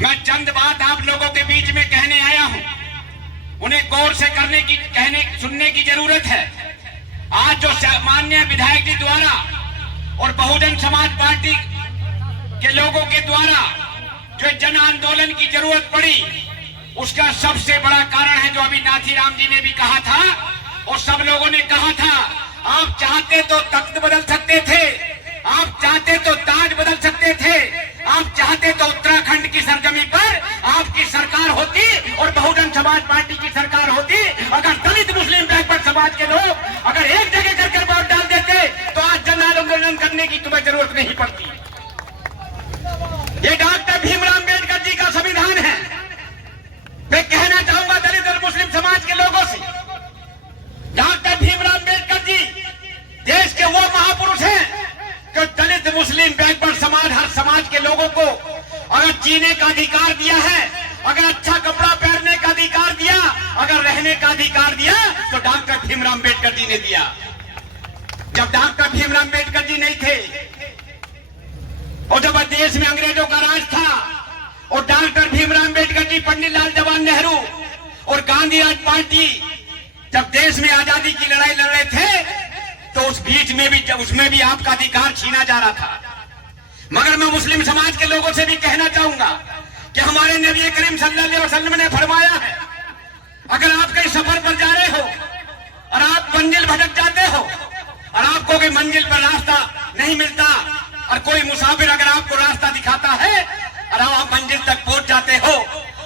मैं चंद बात आप लोगों के बीच में कहने आया हूं, उन्हें गौर से सुनने की जरूरत है। आज जो माननीय विधायक जी द्वारा और बहुजन समाज पार्टी के लोगों के द्वारा जो जन आंदोलन की जरूरत पड़ी, उसका सबसे बड़ा कारण है जो अभी नाथीराम जी ने भी कहा था और सब लोगों ने कहा था, आप चाहते तो तख्त बदल सकते थे, आप चाहते तो ताज बदल सकते थे, आप चाहते तो उत्तराखंड की सरजमी पर आपकी सरकार होती और बहुजन समाज पार्टी की सरकार होती। अगर दलित मुस्लिम बैकवर्ड समाज के लोग अगर एक जगह कर वोट डाल देते तो आज जन आंदोलन करने की तुम्हें जरूरत नहीं पड़ती। ये डॉक्टर भीमराव अम्बेडकर जी का संविधान है। मैं कहना चाहूंगा दलित और मुस्लिम समाज के लोगों से, डॉक्टर भीमराव अम्बेडकर जी देश के वो महापुरुष हैं जो दलित मुस्लिम बैकवर्ड समाज हर समाज के लोगों को अगर जीने का अधिकार दिया है, अगर अच्छा कपड़ा पहनने का अधिकार दिया, अगर रहने का अधिकार दिया तो डॉक्टर भीमराव अम्बेडकर जी ने दिया। जब डॉक्टर भीमराव अम्बेडकर जी नहीं थे और जब देश में अंग्रेजों का राज था और डॉक्टर भीमराव अम्बेडकर जी, पंडित लाल जवाहर नेहरू और गांधी राज पार्टी जब देश में आजादी की लड़ाई लड़ रहे थे तो उस बीच में भी उसमें भी आपका अधिकार छीना जा रहा था। मगर मैं मुस्लिम समाज के लोगों से भी कहना चाहूंगा कि हमारे नबी करीम सल्लल्लाहु अलैहि वसल्लम ने फरमाया है, अगर आप कहीं सफर पर जा रहे हो और आप मंजिल भटक जाते हो और आपको कोई मंजिल पर रास्ता नहीं मिलता और कोई मुसाफिर अगर आपको रास्ता दिखाता है और आप मंजिल तक पहुंच जाते हो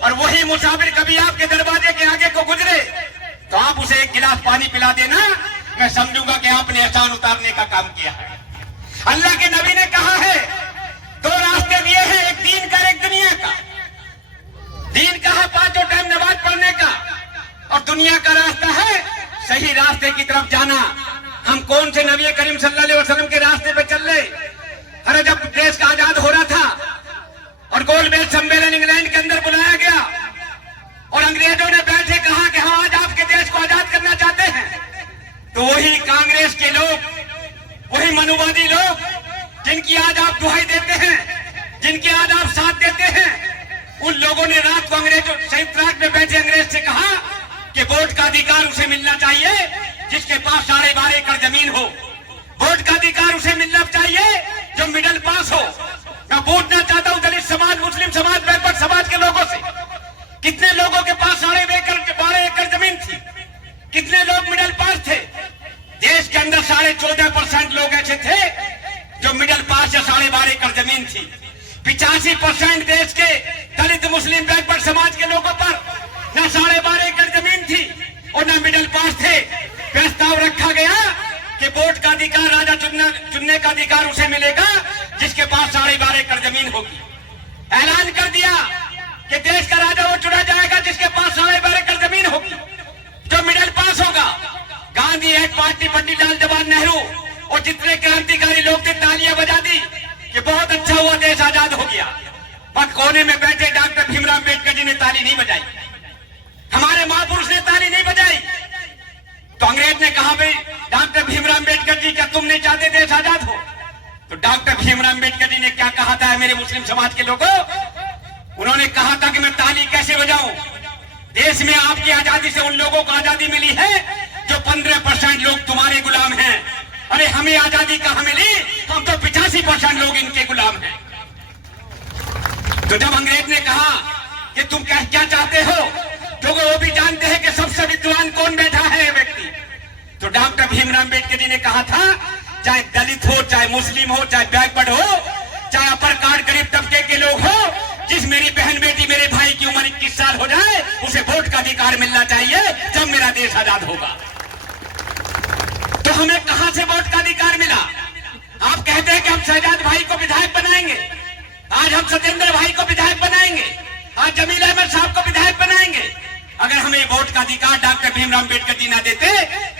और वही मुसाफिर कभी आपके दरवाजे के आगे को गुजरे तो आप उसे एक गिलास पानी पिला देना, मैं समझूंगा कि आपने एहसान उतारने का काम किया है। अल्लाह के नबी ने कहा है, दो रास्ते दिए हैं, एक दीन का एक दुनिया का। दीन का है पांचों टाइम नमाज पढ़ने का और दुनिया का रास्ता है सही रास्ते की तरफ जाना। हम कौन से नबी करीम सल्लल्लाहु अलैहि वसल्लम के रास्ते पे चल रहे? अरे जब देश का आजाद हो रहा था और गोलमेज सम्मेलन इंग्लैंड के अंदर बुलाया गया और अंग्रेजों ने बैठे कहा कि हम आज आपके देश को आजाद करना चाहते हैं, तो वही कांग्रेस के लोग, वही मनुवादी लोग जिनकी आज आप दुहाई देते हैं, जिनके आज आप साथ देते हैं, उन लोगों ने रात को अंग्रेजों संयुक्त राष्ट्र में बैठे अंग्रेज से कहा कि वोट का अधिकार उसे मिलना चाहिए जिसके पास 12.5 एकड़ जमीन हो, वोट का अधिकार उसे मिलना चाहिए जो मिडिल पास हो। मैं पूछना चाहता हूं दलित समाज, मुस्लिम समाज, बैकवर्ड समाज के लोगों से, कितने लोगों के पास 12.5 एकड़ जमीन थी? कितने लोग मिडिल पास थे? देश के अंदर 14.5% लोग ऐसे थे जो मिडिल पास या 12.5 एकड़ जमीन थी। 85% देश के दलित मुस्लिम बैकवर्ड समाज के लोगों पर न 12.5 एकड़ जमीन थी और न मिडिल पास थे। प्रस्ताव रखा गया कि वोट का अधिकार, राजा चुनने का अधिकार उसे मिलेगा जिसके पास 12.5 एकड़ जमीन होगी। ऐलान कर दिया कि देश का राजा वो चुना जाएगा जिसके पास 12.5 एकड़ जमीन होगी, जो मिडिल पास होगा। गांधी एक पार्टी, पंडित लाल जवाहर नेहरू और जितने क्रांतिकारी लोग थे तालियां बजा दी कि बहुत अच्छा हुआ, देश आजाद हो गया। पर कोने में बैठे डॉक्टर भीमराव अम्बेडकर जी ने ताली नहीं बजाई, हमारे महापुरुष ने ताली नहीं बजाई। तो अंग्रेज ने कहा, भाई डॉक्टर भीमराव अम्बेडकर जी क्या तुम नहीं चाहते देश आजाद हो? तो डॉक्टर भीमराव अम्बेडकर जी ने क्या कहा था मेरे मुस्लिम समाज के लोगों? उन्होंने कहा था कि मैं ताली कैसे बजाऊं? देश में आपकी आजादी से उन लोगों को आजादी मिली है जो 15% लोग तुम्हारे गुलाम हैं। अरे हमें आजादी कहां मिली? हम तो 85% लोग इनके गुलाम हैं। तो जब अंग्रेज ने कहा कि तुम क्या चाहते हो, तो वो भी जानते हैं कि सबसे विद्वान कौन बैठा है व्यक्ति। तो डॉक्टर भीमराव अम्बेडकर जी ने कहा था, चाहे दलित हो, चाहे मुस्लिम हो, चाहे बैकवर्ड हो, चाहे अपर कास्ट गरीब तबके के लोग हो, जिस मेरी बहन बेटी, मेरे भाई की उम्र 21 साल हो जाए उसे वोट का अधिकार मिलना चाहिए जब मेरा देश आजाद होगा। तो हमें कहां से वोट का अधिकार मिला? आप कहते हैं कि हम शहजाद भाई को विधायक बनाएंगे, आज हम सत्येंद्र भाई को विधायक बनाएंगे, आज जमील अहमद साहब को विधायक बनाएंगे। अगर हमें वोट का अधिकार डॉक्टर भीमराव अम्बेडकर जी ना देते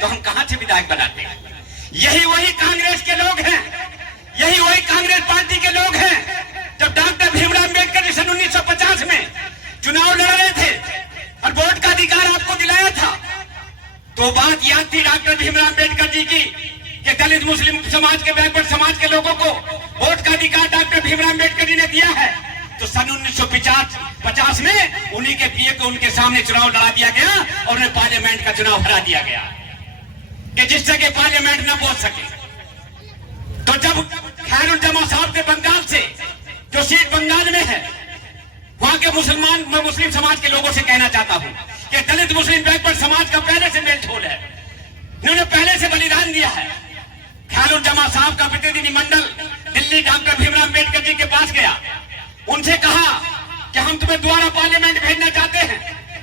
तो हम कहां से विधायक बनाते? यही वही कांग्रेस के लोग हैं, यही वही कांग्रेस पार्टी के लोग हैं। जब डॉक्टर भीमराव अम्बेडकर जी सन 1950 में चुनाव लड़ रहे थे और वोट का अधिकार आपको दिलाया था, तो बात याद थी डॉक्टर भीमराव अम्बेडकर जी की कि दलित मुस्लिम समाज के, बैकवर्ड समाज के लोगों को वोट का अधिकार डॉक्टर भीमराव अम्बेडकर जी ने दिया है। तो सन 1950 में उन्हीं के पीए को उनके सामने चुनाव लड़ा दिया गया और उन्हें पार्लियामेंट का चुनाव हरा दिया गया कि जिससे कि पार्लियामेंट न पहुंच सके। तो जब खैरुल जमा साहब ने बंगाल से, जो सीट बंगाल में है, वहां के मुस्लिम समाज के लोगों से कहना चाहता हूं कि दलित मुस्लिम बैकवर्ड समाज का पहले से मेलझोल है, इन्होंने पहले से बलिदान दिया है। खैरुल जमा साहब का प्रतिनिधिमंडल दिल्ली डॉक्टर भीमराव अम्बेडकर जी के पास गया, उनसे कहा कि हम तुम्हें दोबारा पार्लियामेंट भेजना चाहते हैं।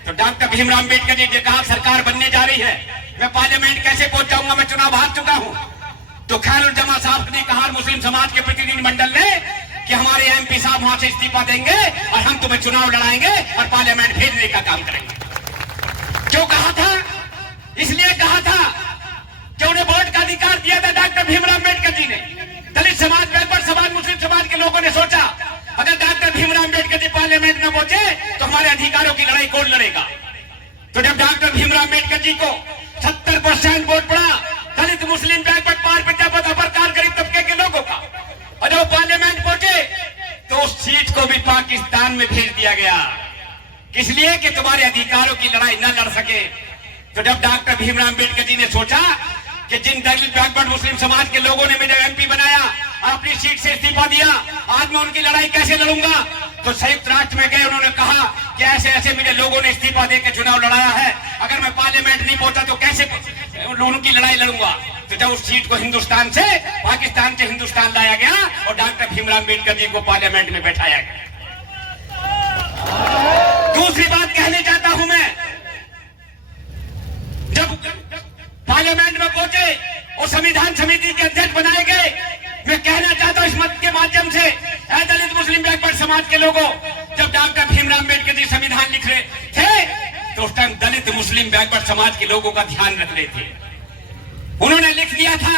तो डॉक्टर भीमराव अम्बेडकर जी ने कहा सरकार बनने जा रही है, मैं पार्लियामेंट कैसे पहुंच जाऊंगा, मैं चुनाव हार चुका हूं। तो खैरुल जमा साहब ने कहा मुस्लिम समाज के प्रतिनिधिमंडल ने कि हमारे एमपी साहब वहां से इस्तीफा देंगे और हम तुम्हें चुनाव लड़ाएंगे और पार्लियामेंट भेजने का काम करेंगे। क्यों कहा था? इसलिए कहा था कि उन्हें वोट का अधिकार दिया था डॉक्टर भीमराव अम्बेडकर जी ने। दलित समाज, बैकवर्ड समाज, मुस्लिम समाज के लोगों ने सोचा अगर डॉक्टर भीमराव अम्बेडकर जी पार्लियामेंट न पहुंचे तो हमारे अधिकारों की लड़ाई कौन लड़ेगा। तो जब डॉक्टर भीमराव अम्बेडकर जी को 70% वोट पड़ा दलित मुस्लिम बैकवर्ड पार प्रजापत अपर गरीब तबके के लोगों का, और जब पार्लियामेंट पहुंचे तो उस सीट को भी पाकिस्तान में भेज दिया गया, किस लिए कि तुम्हारे अधिकारों की लड़ाई न लड़ सके। तो जब डॉक्टर भीमराव अम्बेडकर जी ने सोचा कि जिन दलित बैकवर्ड मुस्लिम समाज के लोगों ने मुझे एमपी बनाया, अपनी सीट से इस्तीफा दिया, आज मैं उनकी लड़ाई कैसे लड़ूंगा। तो संयुक्त राष्ट्र में गए, उन्होंने कहा कि ऐसे ऐसे मुझे लोगों ने इस्तीफा देकर चुनाव लड़ाया है, अगर मैं पार्लियामेंट नहीं पहुंचा तो कैसे उनकी लड़ाई लड़ूंगा। तो जब उस सीट को हिंदुस्तान से, पाकिस्तान से हिंदुस्तान लाया गया और डॉक्टर भीमराव अम्बेडकर जी को पार्लियामेंट में बैठाया गया। दूसरी बात कहने चाहता हूं मैं, जब पार्लियामेंट में पहुंचे और संविधान समिति के अध्यक्ष बनाए गए, मैं कहना चाहता हूं इस मत के माध्यम से, ऐ दलित मुस्लिम बैकवर्ड समाज के लोगों, जब डॉक्टर भीमराव अम्बेडकर जी संविधान लिख रहे थे तो उस टाइम दलित मुस्लिम बैकवर्ड समाज के लोगों का ध्यान रख रहे थे। उन्होंने लिख दिया था,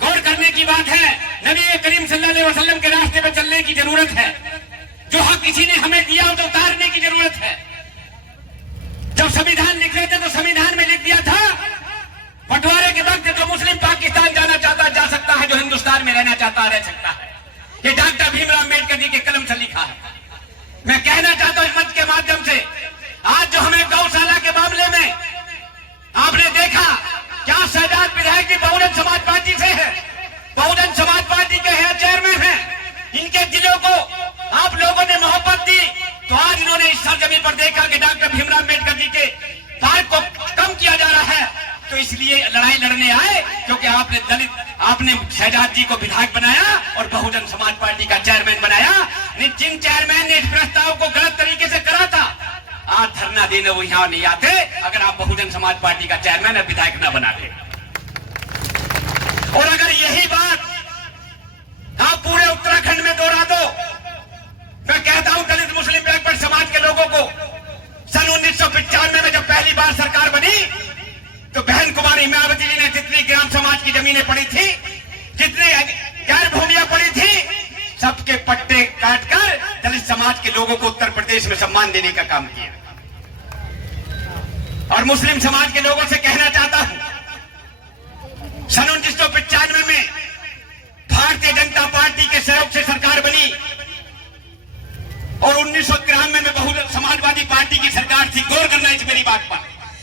गौर करने की बात है, नबी करीम सल्लल्लाहु अलैहि वसल्लम के रास्ते पर चलने की जरूरत है, जो हक किसी ने हमें दिया हो तो उतारने की जरूरत है। जब संविधान लिख रहे थे तो संविधान में लिख दिया था बंटवारे के वक्त जो मुस्लिम पाकिस्तान जाना चाहता है जा सकता है, जो हिंदुस्तान में रहना चाहता है रह सकता है। ये डॉक्टर भीमराव अम्बेडकर जी के कलम से लिखा है। मैं कहना चाहता हूं इस मंच के माध्यम से, आज जो हमें गौशाला के मामले में आपने देखा, क्या शहजाद विधायक जी बहुजन समाज पार्टी से है, बहुजन समाज पार्टी के हैं, चेयरमैन हैं, इनके जिलों को आप लोगों ने मोहब्बत दी, तो आज इन्होंने इस सरजमीन पर देखा कि डॉक्टर भीमराव अम्बेडकर जी के पार्क को कम किया जा रहा है, तो इसलिए लड़ाई लड़ने आए, क्योंकि आपने शहजाद जी को विधायक बनाया और बहुजन समाज पार्टी का चेयरमैन बनाया। जिन चेयरमैन ने इस प्रस्ताव को गलत तरीके से करा था, आज धरना देने वो यहां नहीं आते अगर आप बहुजन समाज पार्टी का चेयरमैन और विधायक न बनाते। और अगर यही बात आप पूरे उत्तराखंड में दोहरा दो, मैं कहता हूं दलित मुस्लिम बैकवर्ड समाज के लोगों को, सन 1995 में जब पहली बार सरकार बनी तो बहन कुमारी मायावती जी ने जितनी ग्राम समाज की जमीनें पड़ी थी, जितनी गैर भूमियां पड़ी थी, सबके पट्टे काटकर दलित समाज के लोगों को उत्तर प्रदेश में सम्मान देने का काम किया। और मुस्लिम समाज के लोगों से कहना चाहता हूं, सन 1995 में भारतीय जनता पार्टी के सहयोग से सरकार बनी और 1993 में बहुजन समाजवादी पार्टी की सरकार थी। गौर करना इस मेरी बात पर,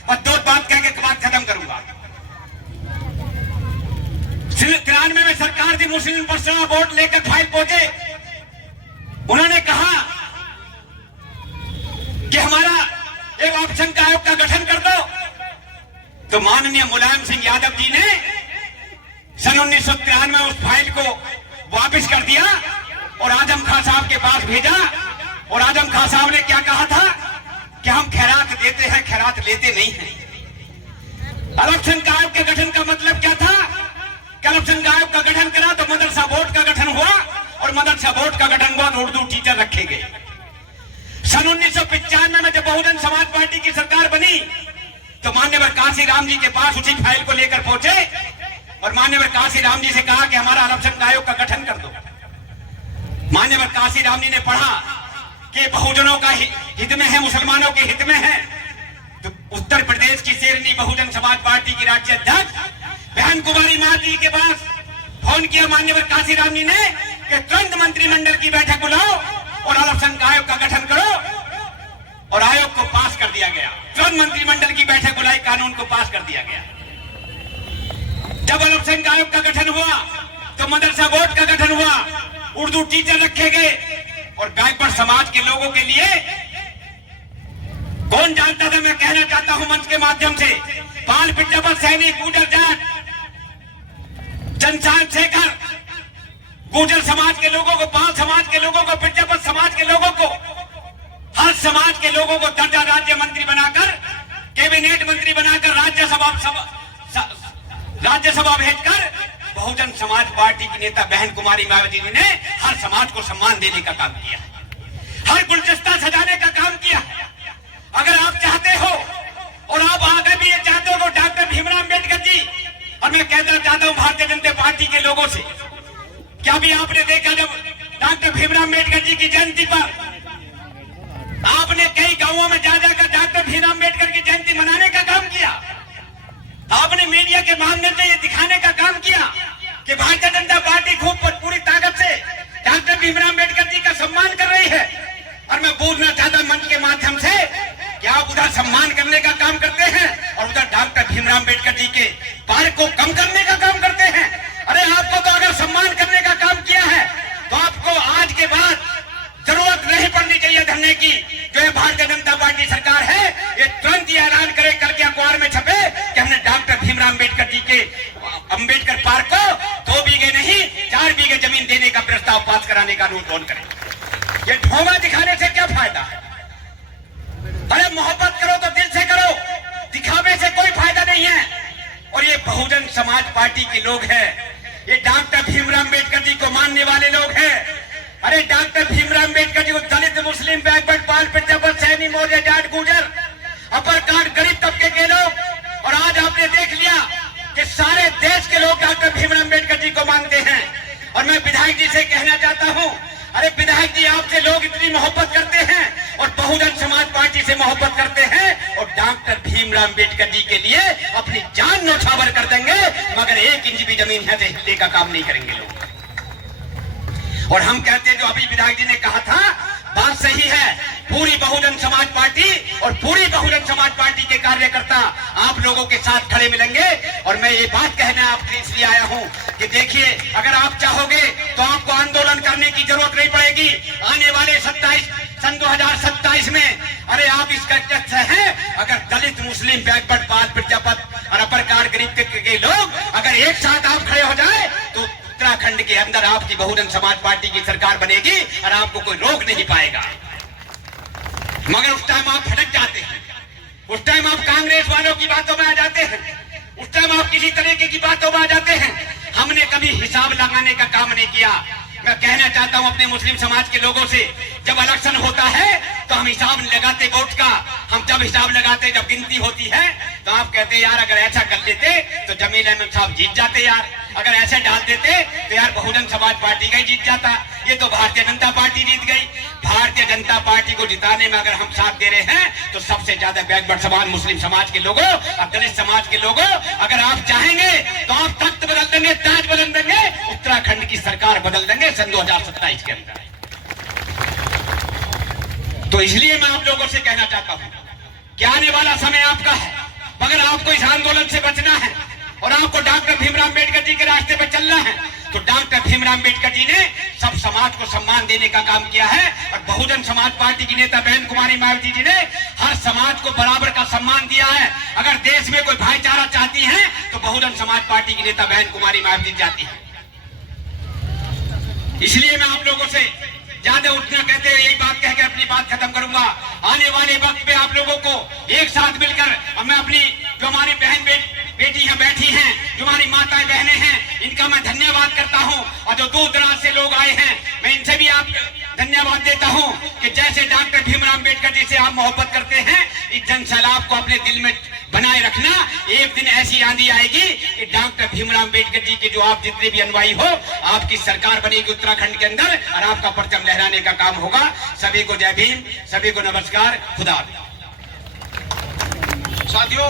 और दो बात कह के बात खत्म करूंगा। 93 में सरकार थी, मुस्लिम पर्सनल वोट लेकर फाइल पहुंचे, उन्होंने कहा कि हमारा एक ऑप्शन का आयोग का गठन कर दो। तो माननीय मुलायम सिंह यादव जी ने सन 1993 में उस फाइल को वापस कर दिया और आजम खान साहब के पास भेजा, और आजम खान साहब ने क्या कहा था कि हम खैरात देते हैं, खैरात लेते नहीं हैं। आरक्षण आयोग के गठन का मतलब क्या था? आरक्षण आयोग का गठन करा तो मदरसा बोर्ड का गठन हुआ, और मदरसा बोर्ड का गठन हुआ तो उर्दू टीचर रखे गए। सन 1995 में जब बहुजन समाज पार्टी की सरकार बनी तो मान्यवर काशी राम जी के पास उसी फाइल को लेकर पहुंचे और मान्यवर काशी राम जी से कहा कि हमारा आरक्षण आयोग का गठन कर दो। मान्यवर काशी राम जी ने पढ़ा कि बहुजनों का हित में है, मुसलमानों के हित में है, तो उत्तर प्रदेश की शेरनी बहुजन समाज पार्टी की राज्य अध्यक्ष बहन कुमारी माती के पास फोन किया मान्यवर काशी राम जी ने कि तुरंत मंत्रिमंडल की बैठक बुलाओ और अल्पसंख्यक आयोग का गठन करो, और आयोग को पास कर दिया गया। तुरंत मंत्रिमंडल की बैठक बुलाई, कानून को पास कर दिया गया। जब अल्पसंख्यक आयोग का गठन हुआ तो मदरसा बोर्ड का गठन हुआ, उर्दू टीचर रखे गए, और बैकवर्ड समाज के लोगों के लिए कौन जानता था? मैं कहना चाहता हूं मंच के माध्यम से, बाल पिट्टापत सैनिक, गुर्जर जाट, जनसाल शेखर, गुर्जर समाज के लोगों को, पाल समाज के लोगों को, पिट्टापत समाज के लोगों को, हर समाज के लोगों को दर्जा राज्य मंत्री बनाकर, कैबिनेट मंत्री बनाकर, राज्यसभा भेजकर बहुजन समाज पार्टी की नेता बहन कुमारी मायावती जी ने हर समाज को सम्मान देने का काम किया, हर गुलदस्ता सजाने का काम किया। अगर आप चाहते हो और आप आगे भी ये चाहते हो, डॉक्टर भीमराव अम्बेडकर जी, और मैं कहना चाहता हूं भारतीय जनता पार्टी के लोगों से, क्या भी आपने देखा जब डॉक्टर भीमराव अम्बेडकर जी की जयंती पर आपने कई गांवों में जा जाकर डॉक्टर भीमराव अम्बेडकर की जयंती मनाने का काम किया? आपने मीडिया के माध्यम से ये दिखाने का काम किया कि भारतीय जनता पार्टी खूब पूरी ताकत से डॉक्टर भीमराव अम्बेडकर जी का सम्मान कर रही है। और मैं पूछना चाहता हूं मंच के माध्यम से कि आप उधर सम्मान करने का काम करते हैं और उधर डॉक्टर भीमराव अम्बेडकर जी के पार्क को कम करने का काम करते हैं। अरे आपको तो अगर सम्मान करने का काम किया है तो आपको आज के बाद जरूरत नहीं पड़नी चाहिए धरने की। जो है भारतीय जनता पार्टी सरकार है, ये तुरंत ही ऐलान करे, कल के अखबार में छपे कि हमने डॉक्टर भीमराव अम्बेडकर जी के अम्बेडकर पार्क को 2 बीघे नहीं 4 बीघे जमीन देने का प्रस्ताव पास कराने का अनुरोध करें। ये ढोंगा दिखाने से क्या फायदा है? अरे मोहब्बत करो तो दिल से करो, दिखावे से कोई फायदा नहीं है। और ये बहुजन समाज पार्टी के लोग हैं, ये डॉक्टर भीमराव अम्बेडकर जी को मानने वाले लोग हैं। अरे डॉक्टर भीमराव अम्बेडकर जी को दलित, मुस्लिम, बैकवर्ड, पाल, पिट्टापत, सैनी, मौर्य, जाट, गुर्जर, अपर कास्ट, गरीब तबके के लोग, और आज आपने देख लिया कि सारे देश के लोग डॉक्टर भीमराव अम्बेडकर जी को मानते हैं। और मैं विधायक जी से कहना चाहता हूं, अरे विधायक जी, आपसे लोग इतनी मोहब्बत करते हैं और बहुजन समाज पार्टी से मोहब्बत करते हैं, और डॉक्टर भीमराव अम्बेडकर जी के लिए अपनी जान न्यौछावर कर देंगे, मगर 1 इंच भी जमीन है हिलने का काम नहीं करेंगे लोग। और हम कहते हैं, जो अभी विधायक जी ने कहा था, बात सही है, पूरी बहुजन समाज पार्टी और पूरी बहुजन समाज पार्टी के कार्यकर्ता आप लोगों के साथ खड़े मिलेंगे। और मैं ये बात कहने आपके इसलिए आया हूं कि देखिए, अगर आप चाहोगे तो आपको आंदोलन करने की जरूरत नहीं पड़ेगी। आने वाले सन 2027 में, अरे आप इसका तथ्य है, अगर दलित, मुस्लिम, बैकवर्ड, पाल, पिट्टापत और अपर कास्ट, गरीब के लोग अगर एक साथ आप खड़े हो जाए तो उत्तराखंड के अंदर आपकी बहुजन समाज पार्टी की सरकार बनेगी और आपको कोई रोक नहीं पाएगा। मगर उस टाइम आप भटक जाते हैं, उस टाइम आप कांग्रेस वालों की बातों में आ जाते हैं, उस टाइम आप किसी तरीके की बातों में आ जाते हैं। हमने कभी हिसाब लगाने का काम नहीं किया। मैं कहना चाहता हूं अपने मुस्लिम समाज के लोगों से, जब इलेक्शन होता है तो हम हिसाब लगाते वोट का। हम जब हिसाब लगाते, जब गिनती होती है तो आप कहते यार अगर ऐसा कर लेते तो जमील अहमद साहब जीत जाते, यार अगर ऐसे डाल देते तो यार बहुजन समाज पार्टी का ही जीत जाता। ये तो भारतीय जनता पार्टी जीत गई। भारतीय जनता पार्टी को जिताने में अगर हम साथ दे रहे हैं तो सबसे ज्यादा बैकवर्ड समाज, मुस्लिम समाज के लोगों और दलित समाज के लोगों, अगर आप चाहेंगे तो आप तख्त बदल देंगे, ताज बदल देंगे, उत्तराखंड की सरकार बदल देंगे सन 2027 के अंदर। तो इसलिए मैं आप लोगों से कहना चाहता हूं कि आने वाला समय आपका है, मगर आपको इस आंदोलन से बचना है और आपको डॉक्टर भीमराव अम्बेडकर जी के रास्ते पर चलना है। तो डॉक्टर भीमराव अम्बेडकर जी ने सब समाज को सम्मान देने का काम किया है, और बहुजन समाज पार्टी की नेता बहन कुमारी मायावती जी ने हर समाज को बराबर का सम्मान दिया है। अगर देश में कोई भाईचारा चाहती है तो बहुजन समाज पार्टी की नेता बहन कुमारी मायावती चाहती है। इसलिए मैं आप लोगों से ज्यादा उठना कहते हुए यही बात कहकर अपनी बात खत्म करूंगा। आने वाले वक्त में आप लोगों को एक साथ मिलकर, मैं अपनी जो हमारी बहन बेटियां बैठी हैं, जो हमारी माताएं बहनें हैं, इनका मैं धन्यवाद करता हूं। और जो दूर दराज से लोग आए हैं, मैं इनसे भी आप धन्यवाद देता हूं कि जैसे डॉक्टर भीमराव अम्बेडकर जी से आप मोहब्बत करते हैं, इस जन सैलाब को अपने दिल में बनाए रखना। एक दिन ऐसी आंधी आएगी कि डॉक्टर भीमराव अम्बेडकर जी के जो आप जितने भी अनुयायी हो, आपकी सरकार बनेगी उत्तराखंड के अंदर और आपका परचम लहराने का काम होगा। सभी को जय भीम, सभी को नमस्कार, खुदा। साथियों।